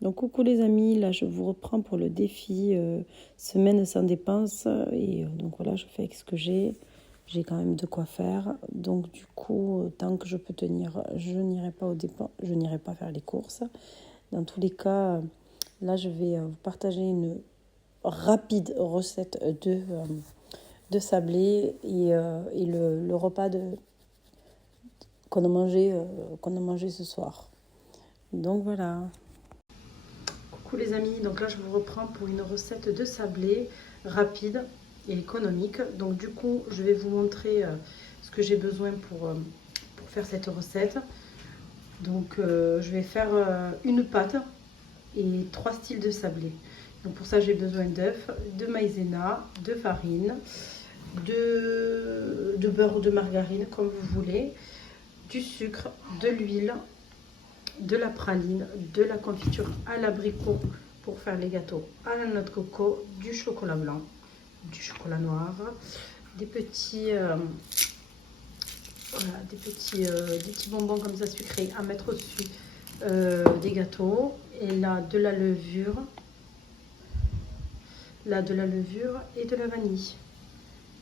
Donc coucou les amis, là je vous reprends pour le défi semaine sans dépenses. Et donc voilà, je fais avec ce que j'ai. J'ai quand même de quoi faire. Donc du coup, tant que je peux tenir, je n'irai pas aux dépenses, je n'irai pas faire les courses. Dans tous les cas, là je vais vous partager une rapide recette de sablé et le repas qu'on a mangé ce soir. Donc voilà. Coucou les amis, donc là je vous reprends pour une recette de sablé rapide et économique. Donc du coup je vais vous montrer ce que j'ai besoin pour faire cette recette. Donc je vais faire une pâte et 3 styles de sablé. Donc pour ça j'ai besoin d'œufs, de maïzena, de farine, de beurre ou de margarine comme vous voulez, du sucre, de l'huile, de la praline, de la confiture à l'abricot pour faire les gâteaux à la noix de coco, du chocolat blanc, du chocolat noir, des petits, voilà, des petits bonbons comme ça sucrés à mettre au-dessus des gâteaux. Et là de la levure, et de la vanille.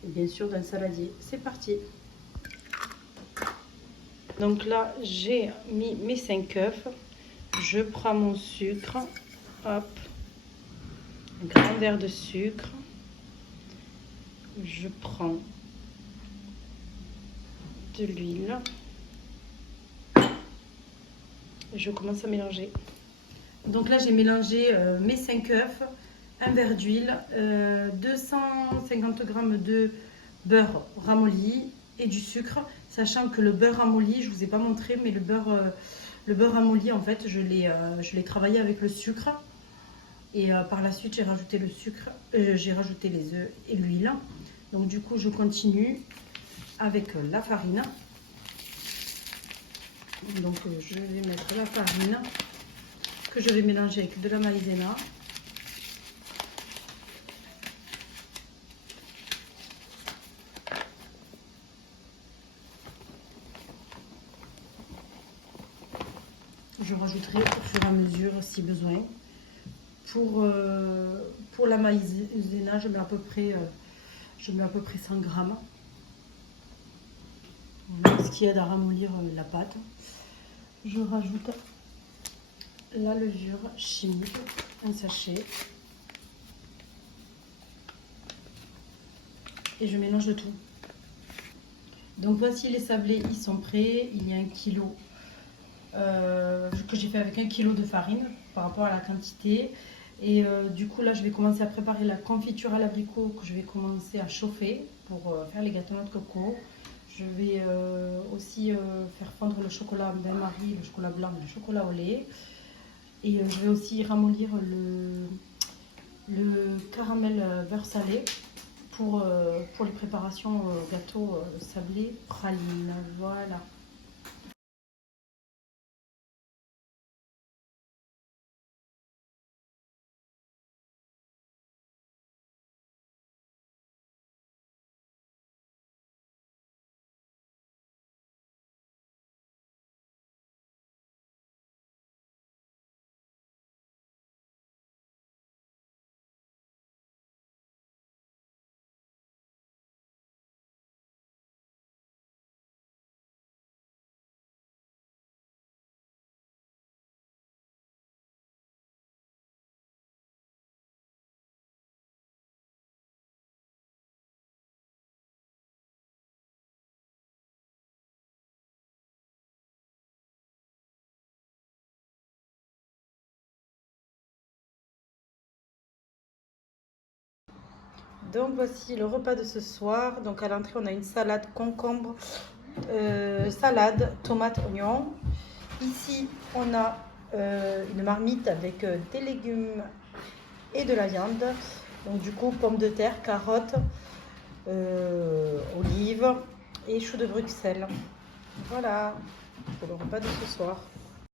Et bien sûr d'un saladier. C'est parti. Donc là j'ai mis mes 5 œufs. Je prends mon sucre, hop, un grand verre de sucre. Je prends de l'huile. Je commence à mélanger. Donc là j'ai mélangé mes 5 œufs, un verre d'huile, 250 g de beurre ramolli et du sucre, sachant que le beurre ramolli, je ne vous ai pas montré, mais le beurre ramolli en fait je l'ai travaillé avec le sucre. Et par la suite, j'ai rajouté le sucre, j'ai rajouté les œufs et l'huile. Donc du coup, je continue avec la farine. Donc je vais mettre la farine que je vais mélanger avec de la maïzena. Je rajouterai au fur et à mesure si besoin. Pour la maïzena, je mets à peu près 100 grammes. Voilà, ce qui aide à ramollir la pâte. Je rajoute la levure chimique, un sachet. Et je mélange le tout. Donc voici les sablés, ils sont prêts. Il y a 1 kilo que j'ai fait avec 1 kilo de farine par rapport à la quantité. Et du coup là je vais commencer à préparer la confiture à l'abricot que je vais commencer à chauffer pour faire les gâteaux noix de coco. Je vais aussi faire fondre le chocolat bain-marie, le chocolat blanc et le chocolat au lait. Et je vais aussi ramollir le caramel beurre salé pour les préparations gâteaux sablés praline. Voilà. Donc voici le repas de ce soir. Donc à l'entrée on a une salade concombre, salade, tomate, oignon. Ici on a une marmite avec des légumes et de la viande. Donc du coup pommes de terre, carottes, olives et choux de Bruxelles. Voilà pour le repas de ce soir.